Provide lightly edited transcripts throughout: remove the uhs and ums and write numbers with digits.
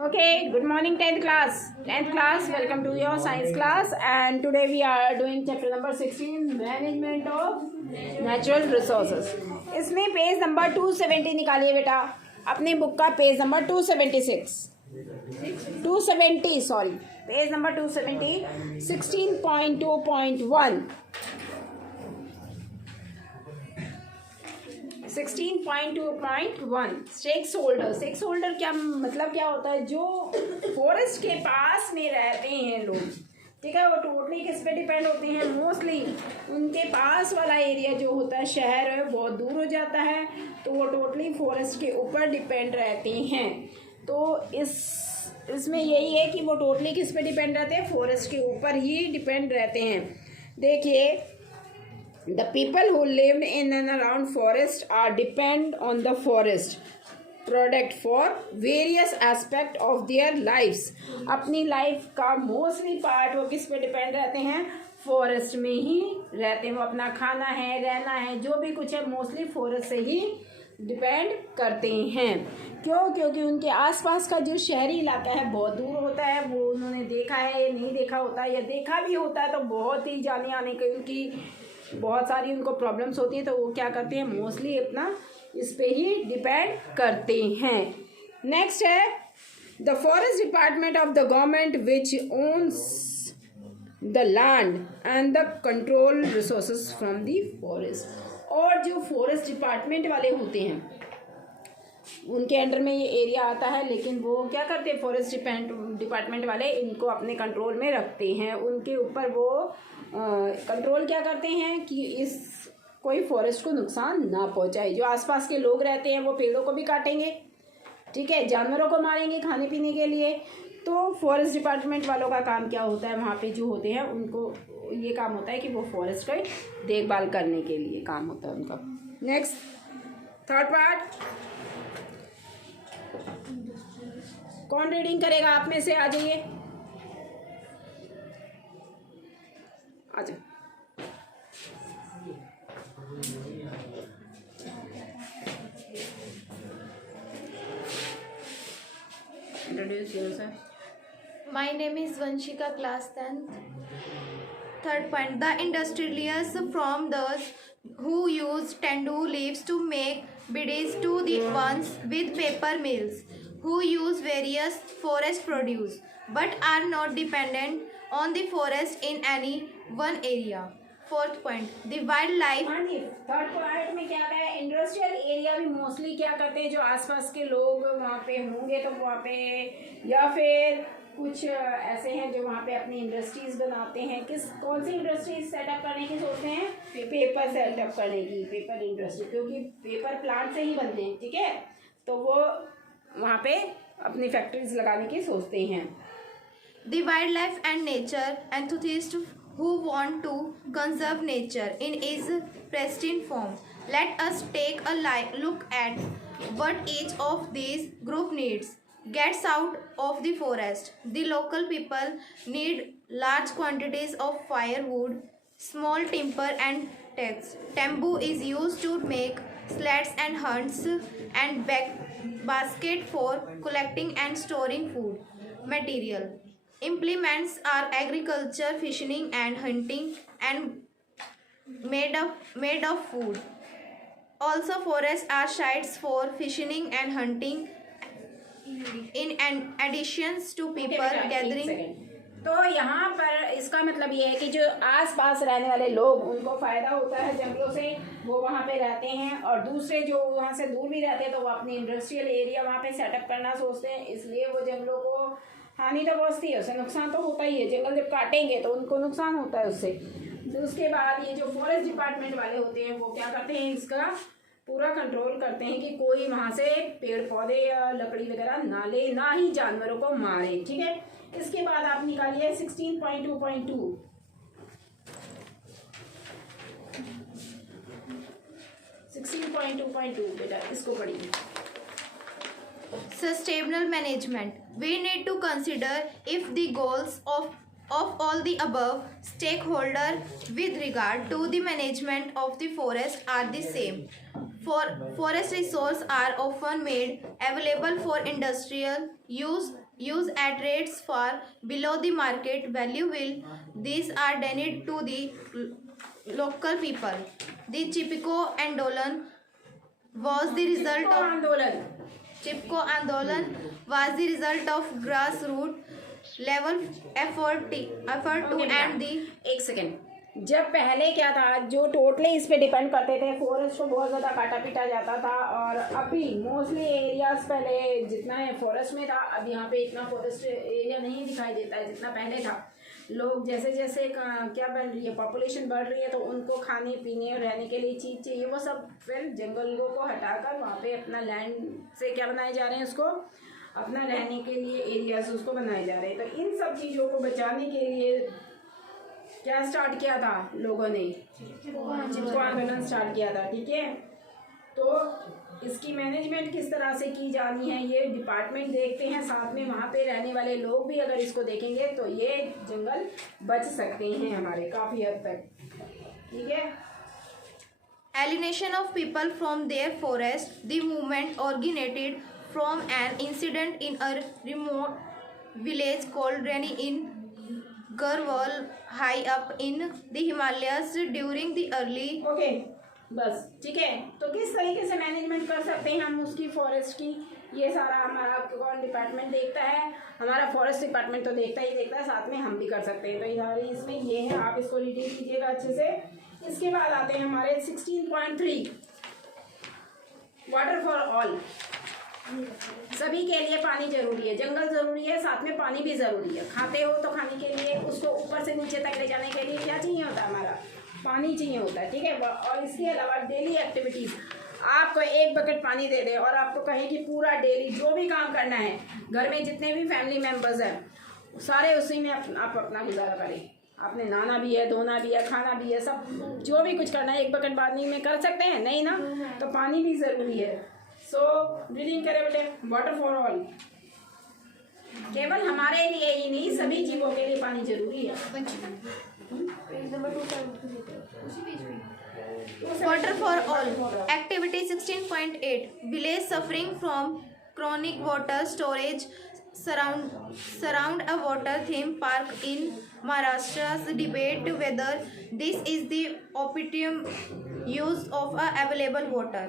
Okay, good morning 10th class. 10th class, welcome to your science class, and today we are doing chapter number 16, management of natural resources. इसमें page number 270 निकालिए बेटा, अपनी book का page number 270 sorry, page number 270 16.2.1 16.2.1 stakeholder क्या मतलब क्या होता है? जो फॉरेस्ट के पास में रहते हैं लोग, ठीक है, वो टोटली किस पे डिपेंड होते हैं? मोस्टली उनके पास वाला एरिया जो होता है, शहर है, बहुत दूर हो जाता है, तो वो टोटली फॉरेस्ट के ऊपर डिपेंड रहते हैं। तो इसमें यही है कि वो टोटली किस पे डिपेंड रहते हैं? फॉरेस्ट के ऊपर ही डिपेंड रहते हैं। देखिए, the people who lived in and around forest are depend on the forest product for various aspect of their lives। अपनी लाइफ का मोस्टली पार्ट वो किस पे डिपेंड रहते हैं? फॉरेस्ट में ही रहते हैं। वो अपना खाना है, रहना है, जो भी कुछ है, मोस्टली फॉरेस्ट से ही डिपेंड करते हैं। क्यों? क्योंकि उनके आसपास का जो शहरी इलाका है बहुत दूर होता है। वो उन्होंने देखा है, नहीं देखा होता है, या देखा भी होता है तो बहुत ही जाने आने की उनकी बहुत सारी उनको प्रॉब्लम्स होती है, तो वो क्या करते हैं? मोस्टली अपना इस पे ही डिपेंड करते हैं। नेक्स्ट है the forest department of the government which owns the land and the control resources from the forest. और जो फॉरेस्ट डिपार्टमेंट वाले होते हैं उनके अंडर में ये एरिया आता है, लेकिन वो क्या करते हैं? फॉरेस्ट डिपार्टमेंट वाले इनको अपने कंट्रोल में रखते हैं। उनके ऊपर वो कंट्रोल क्या करते हैं कि इस कोई फॉरेस्ट को नुकसान ना पहुंचाए। जो आसपास के लोग रहते हैं वो पेड़ों को भी काटेंगे, ठीक है, जानवरों को मारेंगे खाने पीने के लिए। तो फॉरेस्ट डिपार्टमेंट वालों का काम क्या होता है? वहाँ पे जो होते हैं उनको ये काम होता है कि वो फॉरेस्ट का देखभाल करने के लिए काम होता है उनका। नेक्स्ट थर्ड पार्ट, कौन रीडिंग करेगा आप में से? आ जाइए, आ जाओ। Introduce yourself. My name is Vanshika, class 10th. Third point, the industrialists from those who use tendu leaves to make bidis to the ones with paper mills who use various forest produce but are not dependent on the forest in any one area. Fourth point, the wildlife। हाँ जी, third point में क्या है? Industrial area भी mostly क्या करते हैं? जो आसपास के लोग वहाँ पे होंगे तो वहाँ पे, या फिर कुछ ऐसे हैं जो वहाँ पे अपनी इंडस्ट्रीज बनाते हैं। कौन सी इंडस्ट्रीज सेटअप करने की सोचते हैं? पेपर सेटअप करने की, पेपर इंडस्ट्री, क्योंकि पेपर प्लांट से ही बनते हैं, ठीक है, तो वो वहाँ पे अपनी फैक्ट्रीज लगाने की सोचते हैं। The wildlife and nature enthusiasts who want to conserve nature in its pristine form. Let us take a look at what each of these group needs. Gets out of the forest. The local people need large quantities of firewood, small timber and twigs. Bamboo is used to make sleds and hunts and basket for collecting and storing food material. Implements are agriculture, fishing and hunting and made of food. Also, forests are sites for fishing and hunting in addition to people gathering। तो यहाँ पर इसका मतलब ये है कि जो आसपास रहने वाले लोग, उनको फ़ायदा होता है जंगलों से, वो वहाँ पे रहते हैं, और दूसरे जो वहाँ से दूर भी रहते हैं तो वो अपनी इंडस्ट्रियल एरिया वहाँ पे सेटअप करना सोचते हैं। इसलिए वो जंगलों को हानि तो पहुँचती है, उससे नुकसान तो होता ही है। जंगल जब काटेंगे तो उनको नुकसान होता है उससे। तो उसके बाद ये जो फॉरेस्ट डिपार्टमेंट वाले होते हैं वो क्या करते हैं? इसका पूरा कंट्रोल करते हैं कि कोई वहाँ से पेड़ पौधे या लकड़ी वगैरह ना ले, ना ही जानवरों को मारे, ठीक है। इसके बाद आप निकालिए 16.2.2। 16.2.2 बेटा, इसको पढ़िए। Sustainable management. We need to consider if the goals of of all the above stakeholders with regard to the management of the forest are the same. Forest resources are often made available for industrial use at rates far below the market value will these are denied to the local people. The Chipko Andolan was the result Chipko of आंदोलन Chipko Andolan was the result of grassroots level effort to Okay, end the एक second. जब पहले क्या था, जो totally इस पे depend करते थे, फॉरेस्ट को बहुत ज़्यादा काटा पीटा जाता था। और अभी मोस्टली एरियाज पहले जितना है फॉरेस्ट में था, अब यहाँ पे इतना फॉरेस्ट एरिया नहीं दिखाई देता है जितना पहले था। लोग जैसे जैसे क्या बढ़ रही है, पॉपुलेशन बढ़ रही है, तो उनको खाने पीने और रहने के लिए चीज़ चाहिए, वो सब फिर जंगलों को हटाकर वहाँ पे अपना लैंड से क्या बनाए जा रहे हैं, उसको अपना रहने के लिए एरियाज उसको बनाए जा रहे हैं। तो इन सब चीज़ों को बचाने के लिए क्या स्टार्ट किया था लोगों ने, चिपको आंदोलन स्टार्ट किया था। ठीक है, तो इसकी मैनेजमेंट किस तरह से की जानी है ये डिपार्टमेंट देखते हैं, साथ में वहाँ पे रहने वाले लोग भी अगर इसको देखेंगे तो ये जंगल बच सकते हैं हमारे काफ़ी हद तक। ठीक है, alienation of people from their forest, the movement originated from an incident in a remote village called Rani in Garhwal, high up in the Himalayas during the early okay बस ठीक है। तो किस तरीके से मैनेजमेंट कर सकते हैं हम उसकी फॉरेस्ट की, ये सारा हमारा कौन डिपार्टमेंट देखता है, हमारा फॉरेस्ट डिपार्टमेंट तो देखता ही देखता है, साथ में हम भी कर सकते हैं। तो हमारे इसमें ये है, आप इसको रीडिंग कीजिएगा अच्छे से। इसके बाद आते हैं हमारे 16.3 वाटर फॉर ऑल। सभी के लिए पानी जरूरी है, जंगल जरूरी है, साथ में पानी भी जरूरी है। खाते हो तो खाने के लिए, उसको ऊपर से नीचे तक ले जाने के लिए क्या चाहिए होता है, हमारा पानी चाहिए होता है। ठीक है, और इसके अलावा डेली एक्टिविटीज़, आपको एक बकेट पानी दे दे और आपको कहें कि पूरा डेली जो भी काम करना है, घर में जितने भी फैमिली मेम्बर्स हैं सारे उसी में आप अपना गुजारा करें। आपने नहाना भी है, धोना भी है, खाना भी है, सब जो भी कुछ करना है एक बकेट पानी में कर सकते हैं, नहीं ना तो पानी भी ज़रूरी है। सो रीडिंग करें बेटे, वाटर फॉर ऑल। केवल हमारे लिए ही नहीं, सभी जीवों के लिए पानी जरूरी है। Water for all. Activity 16.8. Village suffering from chronic water storage surround a water theme park in Maharashtra's debate whether this is the optimum use of available water.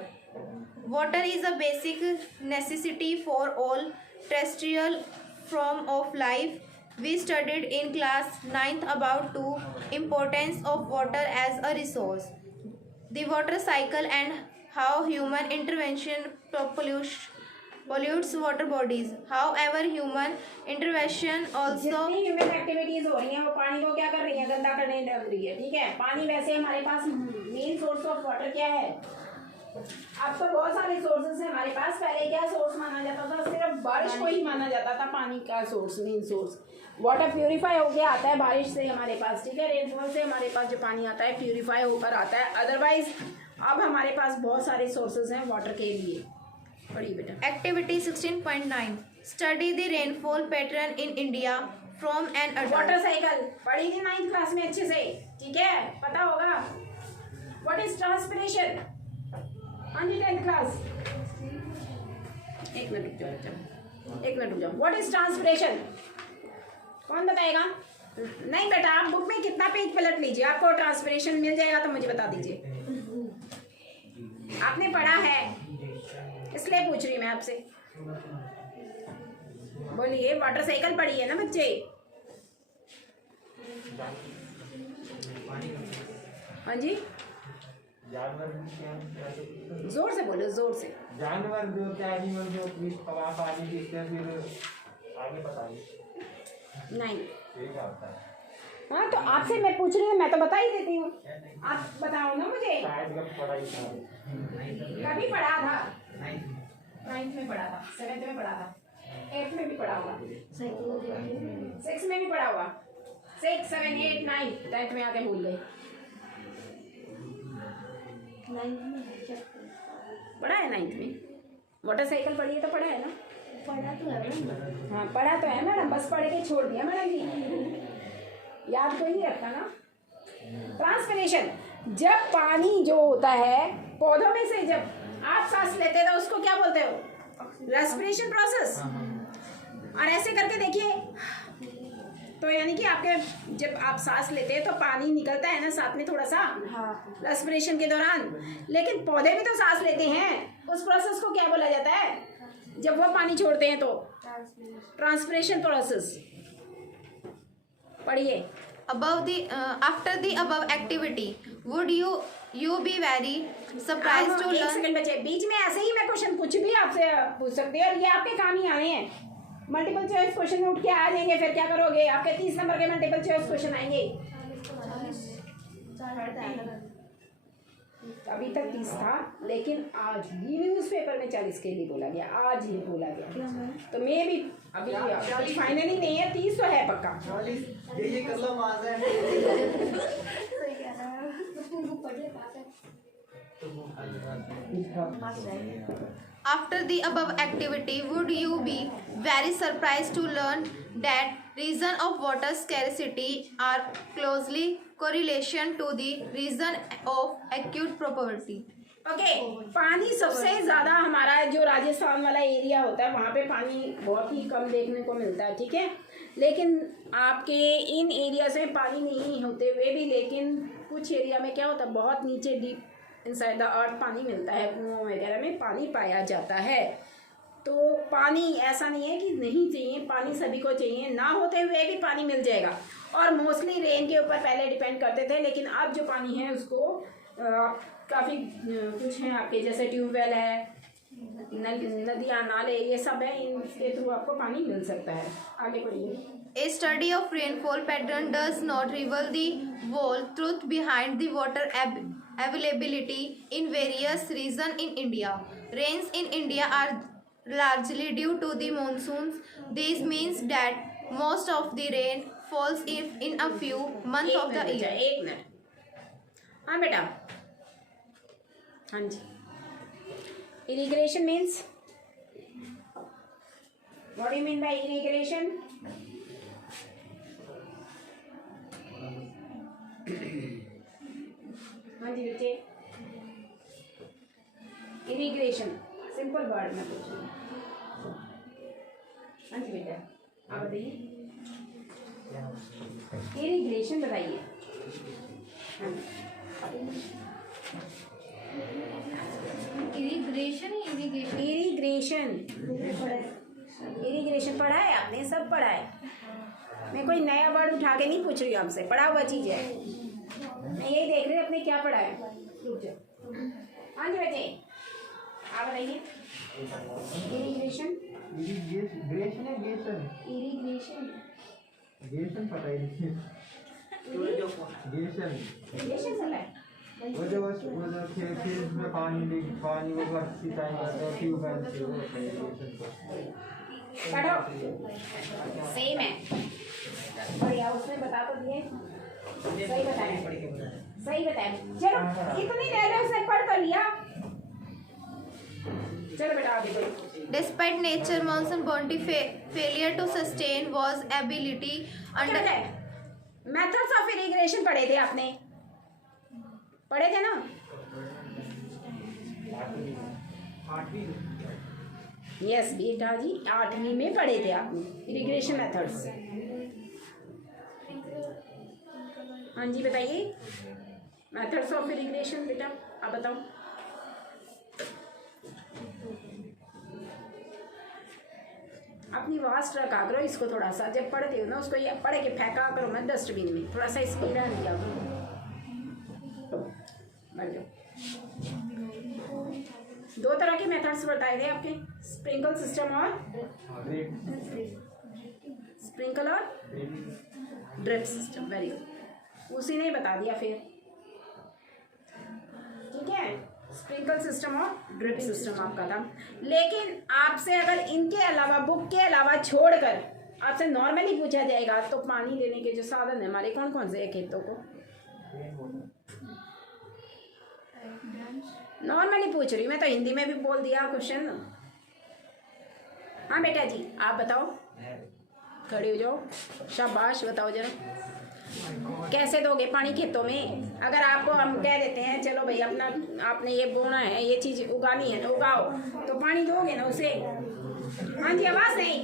Water is a basic necessity for all terrestrial form of life. We studied in class 9th about the importance of water as a resource, the water cycle and how human intervention pollutes water bodies. However, human intervention also जितनी human activities हो रही हैं वो पानी को क्या कर रही है, गंदा करने लग रही है। ठीक है, पानी वैसे हमारे पास मेन सोर्स ऑफ वाटर क्या है, अब तो बहुत सारे सोर्सेस हैं हमारे पास। पहले क्या सोर्स माना जाता था, सिर्फ बारिश को ही माना जाता था पानी का source, main source. Water purify होकर आता है बारिश से हमारे पास। ठीक है, रेनफॉल से हमारे पास जो पानी आता है प्यूरिफाई होकर आता है। अदरवाइज अब हमारे पास बहुत सारे सोर्सेज हैं वाटर के लिए। पढ़िए बेटा। Activity 16.9. Study the rainfall pattern in India from an adult. Water cycle पढ़ी थी 9th क्लास में अच्छे से, ठीक है, पता होगा। व्हाट इज ट्रांसपिरेशन हाँ जी 10th क्लास। एक मिनट रुक जाओ। व्हाट इज ट्रांसपिरेशन कौन बताएगा? नहीं बेटा, आप बुक में कितना पेज पलट लीजिए, आपको ट्रांसपिरेशन मिल जाएगा तो मुझे बता दीजिए। आपने पढ़ा है इसलिए पूछ रही मैं आपसे। बोलिए, वाटर साइकिल पढ़ी है ना बच्चे? हाँ जी, जोर से बोलो, जोर से। जानवर जो क्या एनिमल जो हवा पानी दिखते हैं, फिर आगे बताइए। नहीं, ठीक है। हाँ तो आपसे मैं पूछ रही हूँ, मैं तो बता ही देती हूँ, आप बताओ ना मुझे। शायद कब पढ़ाई था, कभी पढ़ा था? 9th में पढ़ा था, 7th में पढ़ा था, 8th में भी पढ़ा होगा, 6 में भी पढ़ा होगा, 6, 7, 8, 9, 10th में आके भूल गए। पढ़ा है 9th में, मोटर साइकिल पढ़ी है तो पढ़ा है ना? पढ़ा तो है। हाँ पढ़ा तो है मैडम, बस पढ़ के छोड़ दिया मैडम जी। याद कोई नहीं रखता ना। ट्रांसपिरेशन, जब पानी जो होता है पौधों में से जब आप सांस लेते हैं तो उसको क्या बोलते हो? Respiration process. और ऐसे करके देखिए, तो यानी कि आपके जब आप सांस लेते हैं तो पानी निकलता है ना साथ में थोड़ा सा रेस्पिरेशन के दौरान, लेकिन पौधे भी तो सांस लेते हैं। उस प्रोसेस को क्या बोला जाता है जब वो पानी छोड़ते हैं? तो ट्रांसपिरेशन प्रोसेस। पढ़िए। After the above activity, would you be very surprised to एक learn? सेकंड बचे, बीच में ऐसे ही मैं क्वेश्चन कुछ भी आपसे पूछ सकती है और ये आपके काम ही आने हैं। मल्टीपल चॉइस क्वेश्चन में उठ के आ जाएंगे, फिर क्या करोगे? आपके 30 नंबर के मल्टीपल चॉइस क्वेश्चन आएंगे। अभी तक 30 था, लेकिन आज ही न्यूज़पेपर में 40 के लिए बोला गया, आज ही बोला गया। तो मैं भी अभी कुछ फाइनली नहीं है, 30 तो है पक्का। ये कर लो Maaz After the above activity, would you be very surprised to learn that reason of water scarcity are closely correlation to the reason of acute poverty? Okay, पानी सबसे ज़्यादा हमारा जो राजस्थान वाला एरिया होता है वहाँ पे पानी बहुत ही कम देखने को मिलता है, ठीक है। लेकिन आपके इन एरिया से पानी नहीं होते हुए भी, लेकिन कुछ एरिया में क्या होता है, बहुत नीचे डीप इनसाइड द अर्थ पानी मिलता है, कुओं वगैरह में पानी पाया जाता है। तो पानी ऐसा नहीं है कि नहीं चाहिए, पानी सभी को चाहिए, ना होते हुए भी पानी मिल जाएगा। और मोस्टली रेन के ऊपर पहले डिपेंड करते थे, लेकिन अब जो पानी है उसको काफ़ी कुछ हैं आपके, जैसे ट्यूबवेल है, नदियाँ, नाले, ये सब है, इनके थ्रू आपको पानी मिल सकता है। आगे बढ़िए। A study of rainfall pattern does not reveal the whole truth behind the water availability in various regions in India. Rains in India are largely due to the monsoons. This means that most of the rain falls in a few months of the year. एक minute. हाँ बेटा, हाँ जी। Irrigation means, what do you mean by irrigation? हाँ जी बच्चे, irrigation simple word में पूछ रही हूँ। हाँ जी बेटा, आप बताइए, इरिगेशन बताइए। इरिगेशन पढ़ा है आपने? सब पढ़ा है। मैं कोई नया वर्ड उठा के नहीं पूछ रही हूँ आपसे, पढ़ा हुआ चीज़ है। मैं यही देख रही हूँ आपने क्या पढ़ा है। रुक जाओ। हाँ जी बच्चे, आप बताइए। इरिगेशन पता ही नहीं। चला है। वो जो खेत में पानी वो सिंचाई करते हैं ट्यूबवेल से, वो पढ़ो, सेम है। बढ़िया, उसमें बता तो दिए, सही बताया, सही बताया। चलो, इतनी देर से पढ़ तो लिया। चलो बेटा आगे बढ़ो। Despite nature monsoon bounty failure to sustain was ability under methods of irrigation पढ़े थे आपने? पढ़े थे ना? यस बेटा जी, 8वीं में पढ़े थे आपने इरिगेशन मेथड्स। हाँ जी बताइए, मेथड्स ऑफ इरिगेशन बेटा आप बताओ। अपनी आवाज़ रखा करो इसको, थोड़ा सा जब पढ़ते हो ना उसको ये पढ़ के फेंका करो मत डस्टबिन में, थोड़ा सा स्पीड आ दिया करो। बढ़ जाओ। 2 तरह के मेथड्स बताए थे आपके, स्प्रिंकल सिस्टम और ड्रिप सिस्टम। वेरी गुड, उसी ने बता दिया फिर, ठीक है। स्प्रिंकल सिस्टम और ड्रिप सिस्टम आपका था। लेकिन आपसे अगर इनके अलावा, बुक के अलावा छोड़कर आपसे नॉर्मली पूछा जाएगा तो पानी लेने के जो साधन है हमारे कौन कौन से है खेतों को, नॉर्मली पूछ रही हूँ मैं, तो हिंदी में भी बोल दिया क्वेश्चन। हाँ बेटा जी आप बताओ, खड़े हो जाओ, शाबाश, बताओ जरा। कैसे दोगे पानी खेतों में? अगर आपको हम कह देते हैं चलो भाई अपना आपने ये बोना है, ये चीज़ उगानी है, तो उगाओ, तो पानी दोगे ना उसे? हाँ जी, आवाज़ नहीं,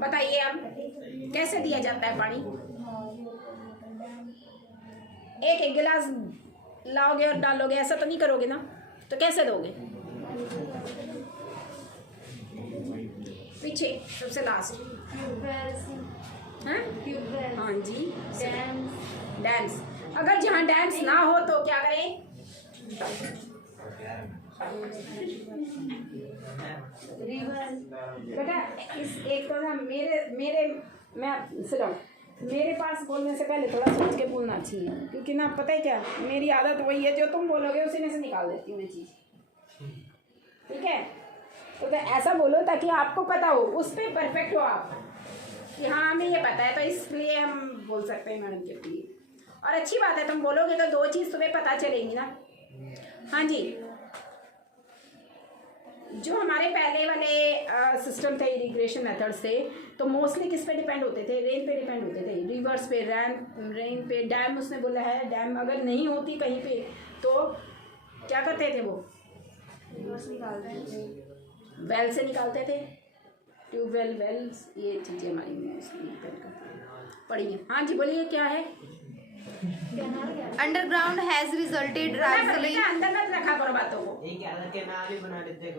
बताइए अब कैसे दिया जाता है पानी? एक एक गिलास लाओगे और डालोगे, ऐसा तो नहीं करोगे ना? तो कैसे दोगे? पीछे सबसे लास्ट, हाँ जी, डैम्स। अगर जहाँ डैम्स ना हो तो क्या करें? बेटा इस एक तो ना मेरे पास बोलने से पहले थोड़ा सोच के बोलना चाहिए, क्योंकि ना पता है क्या, मेरी आदत वही है, जो तुम बोलोगे उसी में से निकाल देती हूँ मैं चीज़, ठीक है? तो ऐसा बोलो ताकि आपको पता हो, उस पर परफेक्ट हो आप कि हाँ हमें ये पता है, तो इसलिए हम बोल सकते हैं मैडम के लिए। और अच्छी बात है, तुम बोलोगे तो दो चीज़ तुम्हें पता चलेंगी ना। हाँ जी, जो हमारे पहले वाले सिस्टम थे इरिगेशन मेथड्स थे, तो मोस्टली किस पे डिपेंड होते थे? रेन पे डिपेंड होते थे, रिवर्स पे, रेन पे। डैम उसने बोला है, डैम अगर नहीं होती कहीं पे तो क्या करते थे वो? वेल से निकालते थे, ट्यूबवेल, वेल्स, ये चीज़ें हमारी मोस्टली डिपेंड करती हैं। पढ़िए, हाँ जी बोलिए, क्या है? Underground has resulted largely. अंदर मत रखा करो बातों को, बना देते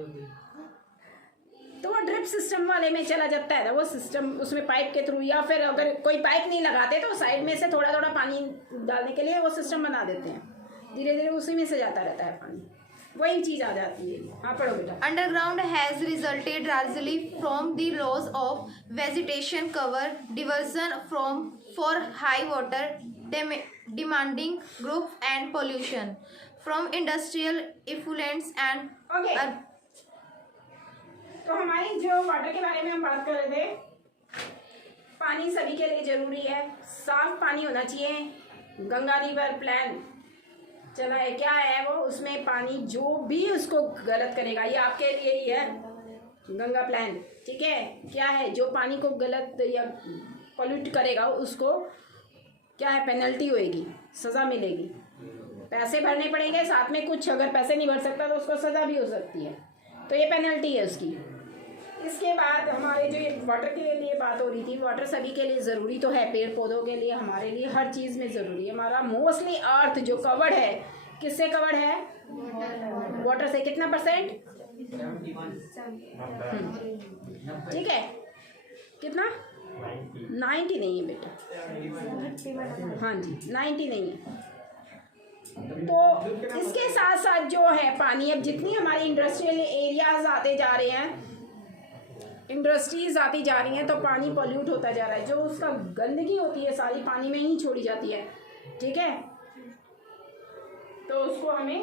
तो वो ड्रिप सिस्टम वाले में चला जाता है ना वो सिस्टम, उसमें पाइप के थ्रू, या फिर अगर कोई पाइप नहीं लगाते तो साइड में से थोड़ा थोड़ा पानी डालने के लिए वो सिस्टम बना देते हैं, धीरे धीरे उसी में से जाता रहता है पानी, वही चीज़ आ जाती है। हाँ पढ़ो बेटा। Underground has resulted largely from the loss of vegetation cover, diversion for high water demanding groups, and pollution from industrial effluents and okay, तो हमारी जो वाटर के बारे में हम बात कर रहे थे, पानी सभी के लिए जरूरी है, साफ पानी होना चाहिए। गंगा रिवर प्लान चला है, क्या है वो? उसमें पानी जो भी उसको गलत करेगा, ये आपके लिए ही है गंगा प्लान, ठीक है? क्या है, जो पानी को गलत या पोल्यूट करेगा उसको क्या है, पेनल्टी होएगी, सज़ा मिलेगी, पैसे भरने पड़ेंगे, साथ में कुछ अगर पैसे नहीं भर सकता तो उसको सज़ा भी हो सकती है, तो ये पेनल्टी है उसकी। इसके बाद हमारे जो ये वाटर के लिए बात हो रही थी, वाटर सभी के लिए ज़रूरी तो है, पेड़ पौधों के लिए, हमारे लिए, हर चीज़ में ज़रूरी है। हमारा मोस्टली अर्थ जो कवर्ड है, किससे कवर्ड है? वाटर से। कितना %? ठीक है, कितना? 90 नहीं है बेटा, हाँ जी 90 नहीं है। तो इसके साथ साथ जो है पानी, अब जितनी हमारी इंडस्ट्रियल एरियाज आते जा रहे हैं, इंडस्ट्रीज आती जा रही हैं, तो पानी पॉल्यूट होता जा रहा है, जो उसका गंदगी होती है सारी पानी में ही छोड़ी जाती है, ठीक है? तो उसको हमें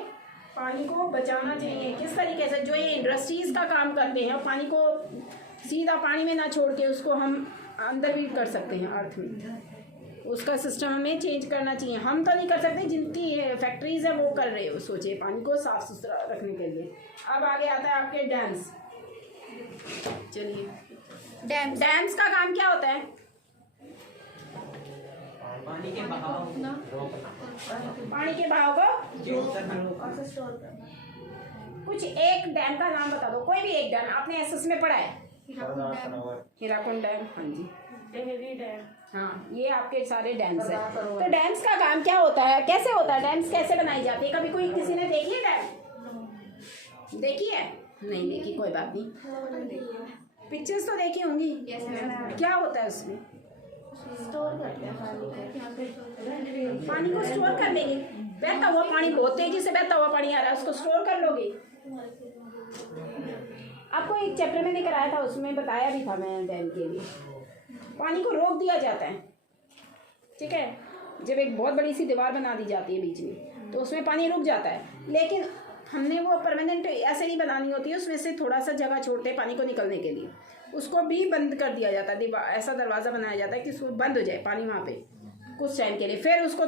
पानी को बचाना चाहिए। किस तरीके से? जो ये इंडस्ट्रीज का काम करते हैं, पानी को सीधा पानी में ना छोड़ के उसको हम अंदर भी कर सकते हैं अर्थ में, उसका सिस्टम हमें चेंज करना चाहिए। हम तो नहीं कर सकते, जिनकी फैक्ट्रीज है वो कर रहे हो, सोचिए पानी को साफ सुथरा रखने के लिए। अब आगे आता है आपके डैम्स। चलिए, डैम्स का काम क्या होता है? पानी के बहाव पानी के बहाव को कुछ एक डैम का नाम बता दो, कोई भी एक डैम। आपने एसएस में पढ़ा है? हीराकुंड डैम, हाँ जी, टिहरी डैम, हाँ, ये आपके सारे डैम्स हैं। तो डैम्स का काम क्या होता है, कैसे होता है, डैम्स कैसे बनाई जाती है? कभी कोई किसी ने देखी है डैम? देखी है? नहीं देखी, कोई बात नहीं, पिक्चर्स तो देखी होंगी। क्या होता है उसमें? स्टोर करते हैं पानी को स्टोर कर लेंगे। बहता हुआ पानी, बहुत तेजी से बहता हुआ पानी आ रहा है, उसको स्टोर कर लोगे। आपको एक चैप्टर मैंने कराया था, उसमें बताया भी था मैं, डैम के लिए पानी को रोक दिया जाता है, ठीक है? जब एक बहुत बड़ी सी दीवार बना दी जाती है बीच में, तो उसमें पानी रुक जाता है, लेकिन हमने वो परमानेंट ऐसे नहीं बनानी होती है, उसमें से थोड़ा सा जगह छोड़ते हैं पानी को निकलने के लिए, उसको भी बंद कर दिया जाता है, ऐसा दरवाज़ा बनाया जाता है कि उसको बंद हो जाए पानी वहाँ पे कुछ टाइम के लिए। फिर उसको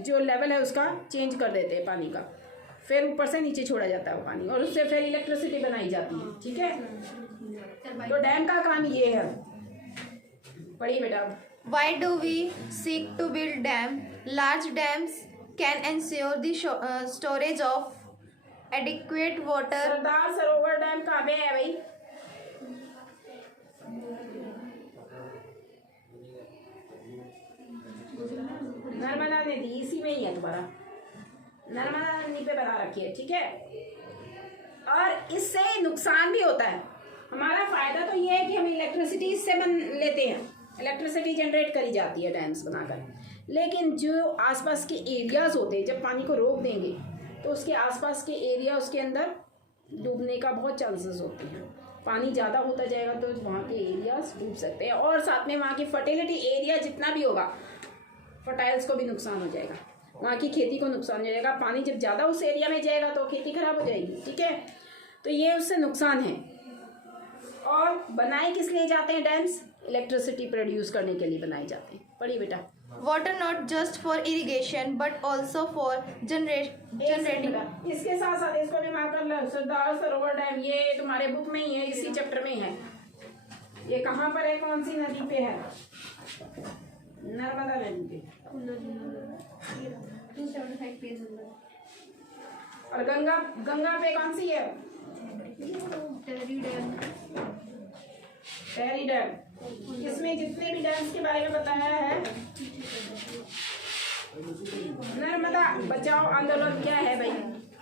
जो लेवल है उसका चेंज कर देते हैं पानी का, फिर ऊपर से नीचे छोड़ा जाता है वो पानी, और उससे फिर इलेक्ट्रिसिटी बनाई जाती है, ठीक है? तो डैम का काम ये है। पढ़िए बेटा। Why do we seek to build dam? Large dams can ensure the storage of adequate water. Sardar Sarovar dam कहाँ पे है भाई? नर्मदा नदी इसी में ही है तुम्हारा, नर्मदा नदी पे बना रखी है, ठीक है। और इससे नुकसान भी होता है। हमारा फायदा तो ये है कि हम इलेक्ट्रिसिटी इससे बन लेते हैं, इलेक्ट्रिसिटी जनरेट करी जाती है डैम्स बनाकर। लेकिन जो आसपास के एरियाज होते हैं, जब पानी को रोक देंगे तो उसके आसपास के एरिया उसके अंदर डूबने का बहुत चांसेस होते हैं। पानी ज़्यादा होता जाएगा तो वहाँ के एरियाज डूब सकते हैं, और साथ में वहाँ की फर्टिलिटी एरिया जितना भी होगा, फर्टाइल्स को भी नुकसान हो जाएगा, वहाँ की खेती को नुकसान हो जाएगा। पानी जब ज़्यादा उस एरिया में जाएगा तो खेती खराब हो जाएगी, ठीक है। तो ये उससे नुकसान है। और बनाए किस लिए जाते हैं डैम्स? इलेक्ट्रिसिटी प्रोड्यूस करने के लिए बनाए जाते हैं। पढ़िए बेटा। Water not just for irrigation but also for generating. इसके साथ साथ इसको भी मार्क कर लो, सरदार सरोवर डैम, ये तुम्हारे बुक में ही है, इसी चैप्टर में है। ये कहाँ पर है, कौन सी नदी पे है? नर्मदा नदी पे। और गंगा, गंगा पे कौन सी है? टेहरी डैम। इसमें जितने भी डैम्स के बारे में बताया है, नर्मदा बचाओ आंदोलन क्या है भाई?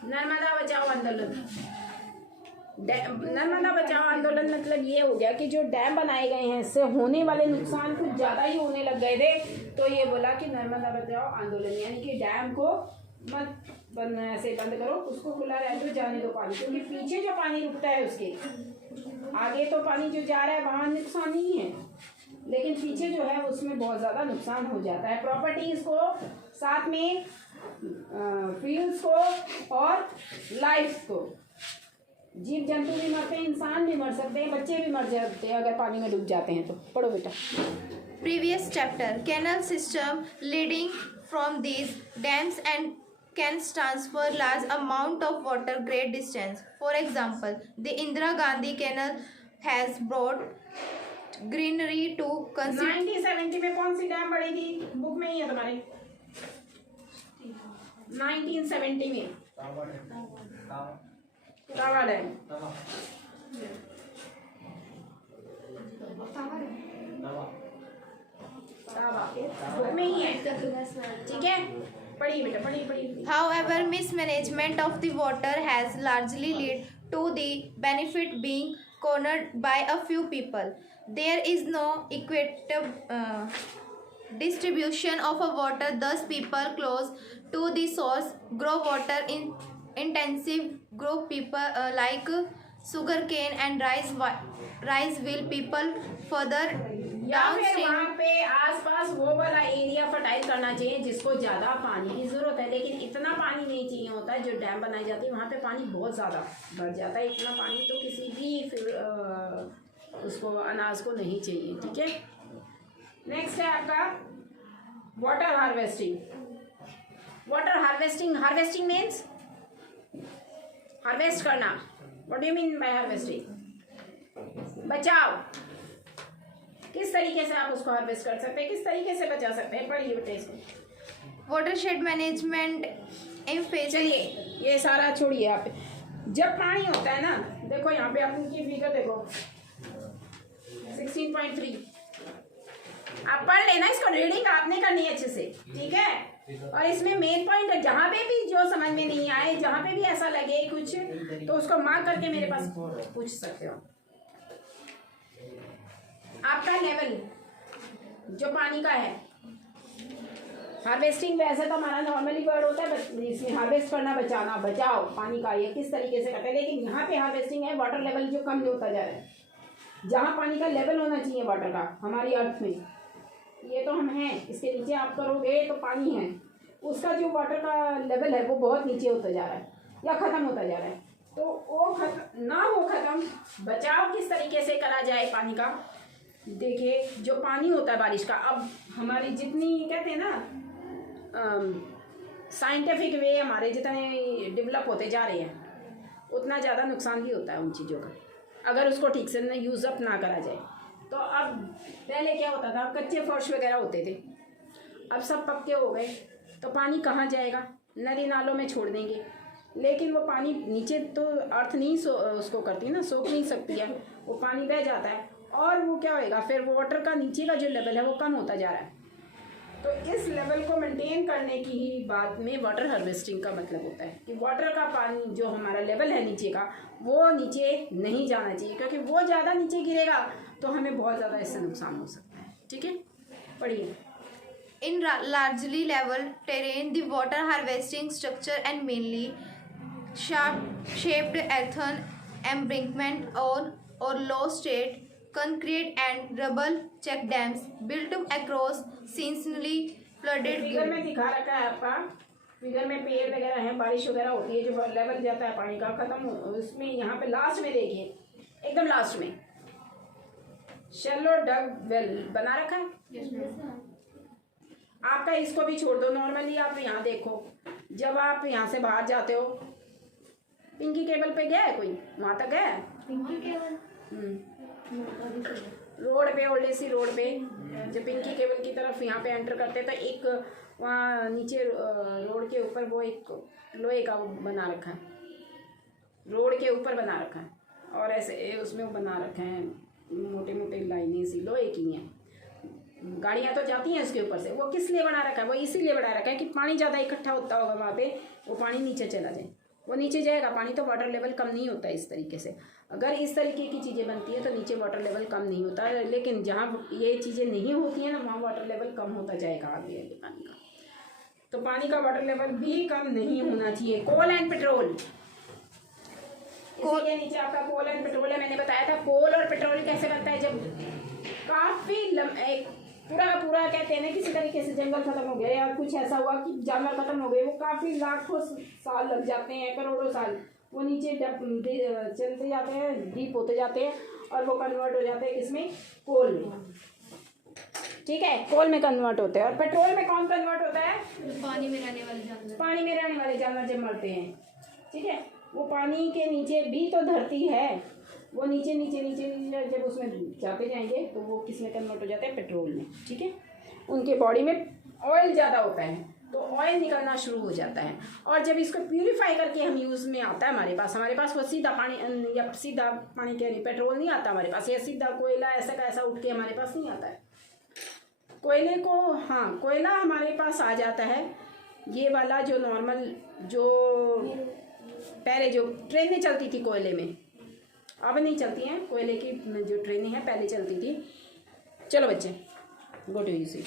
नर्मदा बचाओ आंदोलन, नर्मदा बचाओ आंदोलन मतलब ये हो गया कि जो डैम बनाए गए हैं इससे होने वाले नुकसान कुछ ज़्यादा ही होने लग गए थे, तो ये बोला कि नर्मदा बचाओ आंदोलन, यानी कि डैम को मत ऐसे बंद करो, उसको खुला रह दो, जाने दो पानी, क्योंकि पीछे जो पानी रुकता है उसके आगे तो पानी जो जा रहा है वहाँ नुकसान नहीं है, लेकिन पीछे जो है उसमें बहुत ज़्यादा नुकसान हो जाता है। प्रॉपर्टीज़ को, साथ में फील्ड्स को और लाइफ को, जीव जंतु भी मरते हैं, इंसान भी मर सकते हैं, बच्चे भी मर जाते हैं अगर पानी में डूब जाते हैं तो। पढ़ो बेटा। Previous chapter. Canal system leading from these dams and can transfer large amount of water great distance. For example, the Indira Gandhi Canal has brought greenery to 1970 में कौन सी डैम बड़ी थी? बुक में ही है तुम्हारे। 1970 में तावा डैम, बुक में ही है, ठीक है। पढ़िए बेटा, पढ़िए पढ़िए। However, mismanagement of the water has largely led to the benefit being cornered by a few people. There is no equitable distribution of a water, thus people close to the source grow water intensive grow people like sugarcane and rice will people further या फिर downstream. वहाँ पे आसपास वो वाला area fertile करना चाहिए जिसको ज़्यादा पानी की ज़रूरत है, लेकिन इतना पानी नहीं चाहिए होता है। जो डैम बनाई जाती है वहाँ पे पानी बहुत ज़्यादा बढ़ जाता है, इतना पानी तो किसी भी फिर उसको अनाज को नहीं चाहिए, ठीक है। नेक्स्ट है आपका water harvesting. Water harvesting, harvesting means harvest करना। What do you mean by harvesting? बचाव। किस तरीके से आप उसको हार्वेस्ट कर सकते हैं, किस तरीके से बचा सकते हैं? पढ़िए बेटे इसको। Watershed management in phase. चलिए ये सारा छोड़िए आप। जब पानी होता है ना, देखो यहाँ पे आप उनकी फिगर देखो 16.3, आप पढ़ लेना इसको, रीडिंग आपने करनी है अच्छे से, ठीक है। और इसमें मेन पॉइंट है, जहाँ पे भी जो समझ में नहीं आए, जहाँ पे भी ऐसा लगे कुछ, तो उसको मार्क करके मेरे पास पूछ सकते हो। आपका लेवल जो पानी का है, हार्वेस्टिंग वैसे तो हमारा नॉर्मली वर्ड होता है, इसमें हार्वेस्ट करना, बचाना, बचाओ पानी का, ये किस तरीके से करते हैं। लेकिन यहाँ पे हार्वेस्टिंग है वाटर लेवल जो कम होता जा रहा है, जहाँ पानी का लेवल होना चाहिए वाटर का हमारी अर्थ में, ये तो हम हैं, इसके नीचे आप करोगे तो पानी है, उसका जो वाटर का लेवल है वो बहुत नीचे होता जा रहा है या ख़त्म होता जा रहा है। तो वो ना हो ख़त्म, बचाव किस तरीके से करा जाए पानी का। देखिए जो पानी होता है बारिश का, अब हमारी जितनी कहते हैं ना साइंटिफिक वे हमारे जितने डेवलप होते जा रहे हैं, उतना ज़्यादा नुकसान भी होता है उन चीज़ों का, अगर उसको ठीक से यूज़ अप ना करा जाए। तो अब पहले क्या होता था, कच्चे फर्श वगैरह होते थे, अब सब पक्के हो गए, तो पानी कहाँ जाएगा, नदी नालों में छोड़ देंगे, लेकिन वो पानी नीचे तो अर्थ नहीं उसको करती ना, सोख नहीं सकती है, वो पानी बह जाता है और वो क्या होएगा, फिर वो वाटर का नीचे का जो लेवल है वो कम होता जा रहा है। तो इस लेवल को मेंटेन करने की ही बात में वाटर हार्वेस्टिंग का मतलब होता है कि वाटर का पानी जो हमारा लेवल है नीचे का, वो नीचे नहीं जाना चाहिए, क्योंकि वो ज़्यादा नीचे गिरेगा तो हमें बहुत ज़्यादा इससे नुकसान हो सकता है। ठीक है, पढ़िए। In largely level terrain, the water harvesting structure and mainly shaft-shaped earthen embankment or low-state concrete and rubble check dams built across seasonally flooded. Figure में दिखा रखा है आपका, फिगर में पेड़ वगैरह हैं, बारिश वगैरह होती है, जो लेवल जाता है पानी का खत्म, उसमें यहाँ पे लास्ट में देखिए, एकदम लास्ट में शैलो डग वेल बना रखा है। आपका इसको भी छोड़ दो, नॉर्मली आप यहाँ देखो, जब आप यहाँ से बाहर जाते हो, पिंकी केबल पे गया है कोई, वहाँ तक गया है पिंकी केबल? रोड पे, ओल्ड एसी रोड पे, जब पिंकी केबल की तरफ यहाँ पे एंटर करते हैं तो एक वहाँ नीचे रोड के ऊपर वो एक लोहे का वो बना रखा है, रोड के ऊपर बना रखा है, और ऐसे उसमें वो बना रखे हैं मोटे मोटे लाइनें सी लोहे की हैं, गाड़ियाँ तो जाती हैं उसके ऊपर से। वो किस लिए बना रखा है, वो इसीलिए बना रखा है कि पानी ज़्यादा इकट्ठा होता होगा वहाँ पे, वो पानी नीचे चला जाए, वो नीचे जाएगा पानी, तो वाटर लेवल कम नहीं होता है। इस तरीके से अगर इस तरीके की चीज़ें बनती है तो नीचे वाटर लेवल कम नहीं होता है, लेकिन जहाँ ये चीज़ें नहीं होती हैं ना, वहाँ वाटर लेवल कम होता जाएगा आगे आगे पानी का। तो पानी का वाटर लेवल भी कम नहीं होना चाहिए। कोल एंड पेट्रोल, कोल के नीचे आपका कोल एंड पेट्रोल है, मैंने बताया था। कोल और पेट्रोल कैसे बनता है, जब काफ़ी एक पूरा का पूरा कहते हैं ना, किसी तरीके से जंगल खत्म हो गया या कुछ ऐसा हुआ कि जानवर खत्म हो गए, वो काफ़ी लाखों साल लग जाते हैं, करोड़ों साल, वो नीचे चलते जाते हैं, डीप होते जाते हैं, और वो कन्वर्ट हो जाते हैं इसमें कोल में। ठीक है, कोल में कन्वर्ट होते हैं। और पेट्रोल में कौन कन्वर्ट होता है, पानी में रहने वाले जानवर, पानी में रहने वाले जानवर जब मरते हैं। ठीक है, वो पानी के नीचे भी तो धरती है, वो नीचे नीचे नीचे नीचे जब उसमें जाते जाएंगे तो वो किस में कन्वर्ट हो जाते हैं, पेट्रोल में। ठीक है, उनके बॉडी में ऑयल ज़्यादा होता है तो ऑयल निकलना शुरू हो जाता है, और जब इसको प्यूरिफाई करके हम यूज़ में आता है हमारे पास वो सीधा पानी, या सीधा पानी कह रही, पेट्रोल नहीं आता हमारे पास, या सीधा कोयला ऐसा का ऐसा उठ के हमारे पास नहीं आता है। कोयले को, हाँ, कोयला हमारे पास आ जाता है, ये वाला जो नॉर्मल, जो पहले जो ट्रेनें चलती थी कोयले में, अब नहीं चलती हैं, कोयले की जो ट्रेनें हैं पहले चलती थी। चलो बच्चे, गो टू यू सी।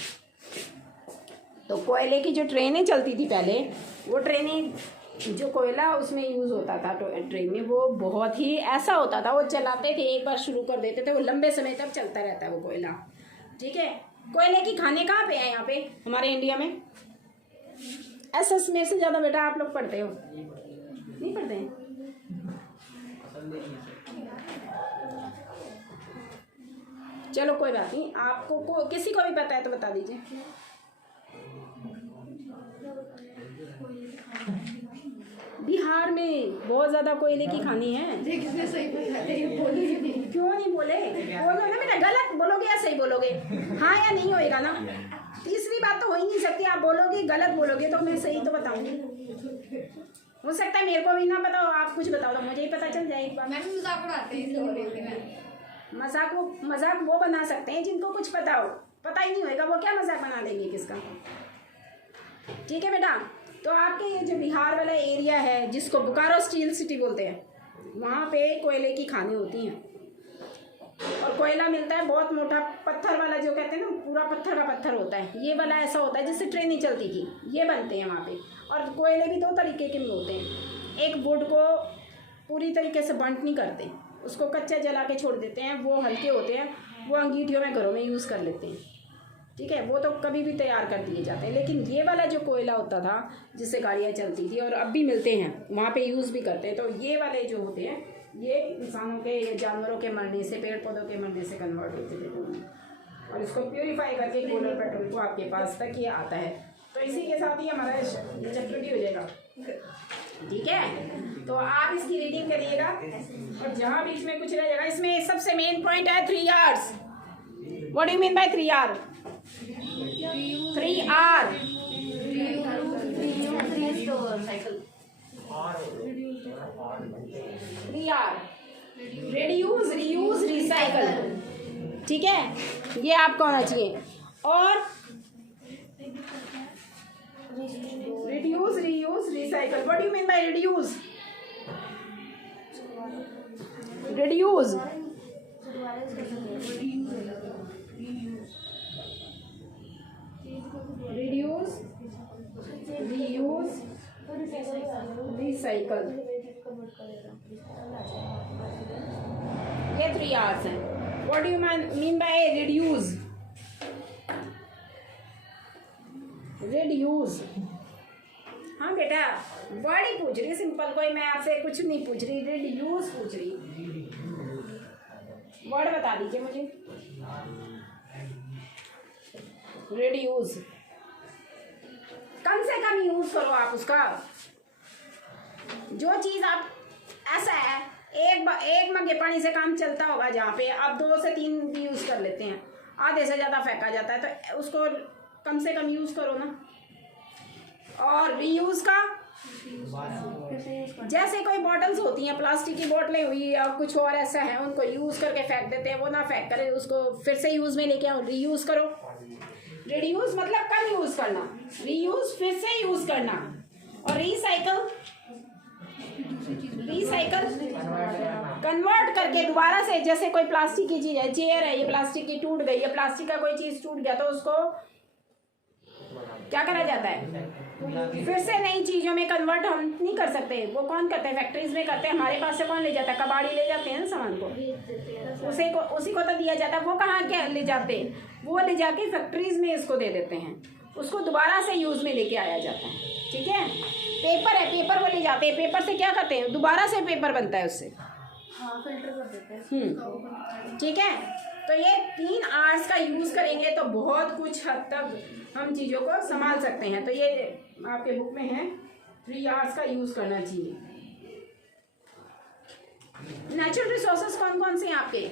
तो कोयले की जो ट्रेनें चलती थी पहले, वो ट्रेनें जो कोयला उसमें यूज़ होता था तो ट्रेन में, वो बहुत ही ऐसा होता था, वो चलाते थे, एक बार शुरू कर देते थे, वो लंबे समय तक चलता रहता है वो कोयला। ठीक है, कोयले की खाने कहाँ पे हैं, यहाँ पे हमारे इंडिया में। एसएस में से ज़्यादा बेटा आप लोग पढ़ते हो, नहीं पढ़ते हैं? चलो कोई बात नहीं, आपको किसी को भी पता है तो बता दीजिए। बिहार में बहुत ज़्यादा कोयले की खानी है। क्यों नहीं बोले, बोलो ना बेटा, गलत बोलोगे या सही बोलोगे, हाँ या नहीं होएगा ना। तीसरी बात तो हो ही नहीं सकती, आप बोलोगे गलत बोलोगे तो मैं सही तो बताऊंगी। हो सकता है मेरे को भी ना पता हो, आप कुछ बता दो, मुझे ही पता चल जाए एक बार। मजाक उड़ाते हैं, मजाक वो बना सकते हैं जिनको कुछ पता हो, पता ही नहीं होएगा वो क्या मजाक बना देंगे किसका। ठीक है बेटा, तो आपके ये जो बिहार वाला एरिया है जिसको बोकारो स्टील सिटी बोलते हैं, वहाँ पे कोयले की खानें होती हैं, और कोयला मिलता है बहुत मोटा पत्थर वाला, जो कहते हैं ना पूरा पत्थर का पत्थर होता है, ये वाला ऐसा होता है जिससे ट्रेनें चलती थी, ये बनते हैं वहाँ पे। और कोयले भी दो तरीके के होते हैं, एक वुड को पूरी तरीके से बर्न नहीं करते, उसको कच्चा जला के छोड़ देते हैं, वो हल्के होते हैं, वो अंगीठियों में घरों में यूज़ कर लेते हैं। ठीक है, वो तो कभी भी तैयार कर दिए जाते हैं। लेकिन ये वाला जो कोयला होता था जिससे गाड़ियाँ चलती थी, और अब भी मिलते हैं वहाँ पे यूज़ भी करते हैं, तो ये वाले जो होते हैं ये इंसानों के या जानवरों के मरने से, पेड़ पौधों के मरने से कन्वर्ट होते थे, और इसको प्यूरीफाई करके कोल और पेट्रोल को आपके पास तक ये आता है। तो इसी के साथ ही हमारा ये चैप्टर भी हो जाएगा। ठीक है, तो आप इसकी रीडिंग करिएगा, और जहाँ बीच में कुछ रह जाएगा, इसमें सबसे मेन पॉइंट है 3 R's। What do you mean by 3R? 3R. Reduce, reuse, recycle. ठीक है, ये आपको आना चाहिए. और reduce, reuse, recycle. What do you mean by reduce? Reduce. Reduce, reuse, recycle. ये 3 R's हैं. What do you mean by reduce? Reduce. हाँ बेटा, वर्ड ही पूछ रही, सिंपल. कोई मैं आपसे कुछ नहीं पूछ रही, reduce पूछ रही. वर्ड बता दीजिए मुझे. reduce. कम से कम यूज करो आप उसका. जो चीज आप ऐसा है, एक मग्गे पानी से काम चलता होगा, जहाँ पे आप 2 से 3 भी यूज कर लेते हैं, आधे से ज्यादा फेंका जाता है, तो उसको कम से कम यूज करो ना. और रीयूज का, जैसे कोई बॉटल्स होती हैं, प्लास्टिक की बोतलें हुई या कुछ और ऐसा है, उनको यूज करके फेंक देते हैं, वो ना फेंक करें, उसको फिर से यूज में लेके आओ, रीयूज करो. रिड्यूस मतलब कम यूज करना, रीयूज फिर से यूज करना. और रिसाइकल कन्वर्ट करके दोबारा से, जैसे कोई प्लास्टिक की चीज है, चेयर है, ये प्लास्टिक की टूट गई है, प्लास्टिक का कोई चीज टूट गया, तो उसको क्या करा जाता है, फिर से नई चीजों में कन्वर्ट हम नहीं कर सकते. वो कौन करते हैं? फैक्ट्रीज में करते हैं. हमारे पास से कौन ले जाता है? कबाड़ी ले जाते हैं ना सामान को, उसी को तो दिया जाता है. वो कहाँ क्या ले जाते हैं? वो ले जाके फैक्ट्रीज में इसको दे देते हैं, उसको दोबारा से यूज में लेके आया जाता है. ठीक है. पेपर है, पेपर वो ले जाते हैं, पेपर से क्या करते हैं? दोबारा से पेपर बनता है उससे. फिल्टर कर देते हैं. ठीक है. तो ये 3 R's का यूज करेंगे तो बहुत कुछ हद तक हम चीज़ों को संभाल सकते हैं. तो ये आपके बुक में है, 3 R's का यूज करना चाहिए. नेचुरल रिसोर्सेज कौन कौन से हैं आपके?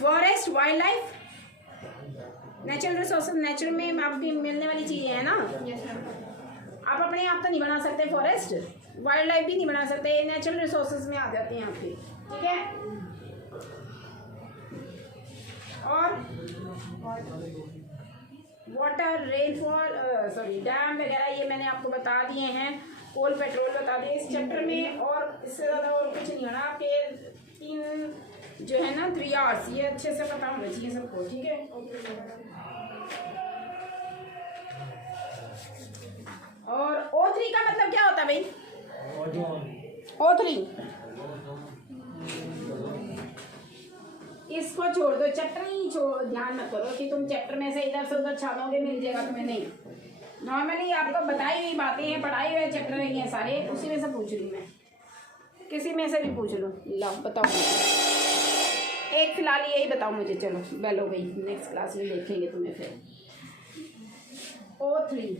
Forest, wild life, natural resources. Natural में आपकी मिलने वाली चीजें हैं ना. आप अपने आप तो नहीं बना सकते फॉरेस्ट, वाइल्ड लाइफ भी नहीं बना सकते, ये नेचुरल रिसोर्सेज में आ जाते हैं आपके. ठीक है. और वाटर, रेनफॉल, डैम वगैरह ये मैंने आपको बता दिए हैं. कोल, पेट्रोल बता दिए इस चैप्टर में, और इससे ज़्यादा और कुछ नहीं होना. आपके 3 जो है ना 3 R's, ये अच्छे से पता होना चाहिए सबको. ठीक है. और O3 का मतलब क्या होता है भाई? O3 इसको छोड़ दो, चैप्टर ही ध्यान मत करो कि तुम चैप्टर में से इधर से उधर छानोगे, मिल जाएगा तुम्हें. नहीं, नॉर्मली आपको बताई हुई बातें हैं, पढ़ाई हुए चैप्टर हैं सारे, उसी में से पूछ रही मैं. किसी में से भी पूछ लो. लो बताओ, एक फिलहाल यही बताओ मुझे. चलो बेल हो गई, नेक्स्ट क्लास में देखेंगे तुम्हें फिर. O3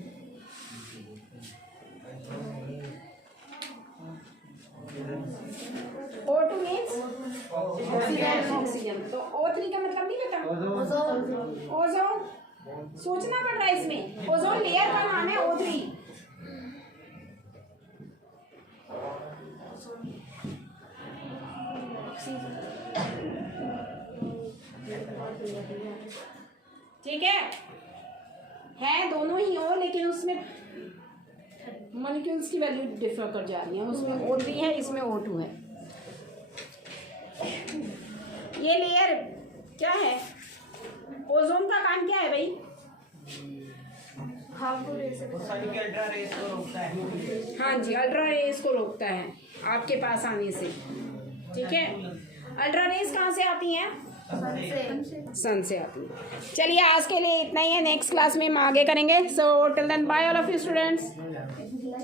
O2 means oxygen. तो O3 का मतलब नहीं पता? ओजोन. सोचना पड़ रहा है इसमें. ओजोन लेयर का नाम है O3. ठीक है दोनों ही हो, लेकिन उसमें मॉलिक्यूल्स की वैल्यू डिफर कर जा रही है. उसमें O3 है, इसमें O2 है. ये लेयर क्या है? ओजोन का काम क्या है भाई? अल्ट्रा रेस को रोकता है. हाँ जी, अल्ट्रा रेस को रोकता है आपके पास आने से. ठीक है. अल्ट्रा रेस कहाँ से आती हैं? सन से आती है. चलिए आज के लिए इतना ही है. नेक्स्ट क्लास में हम आगे करेंगे. So till then bye all of you students.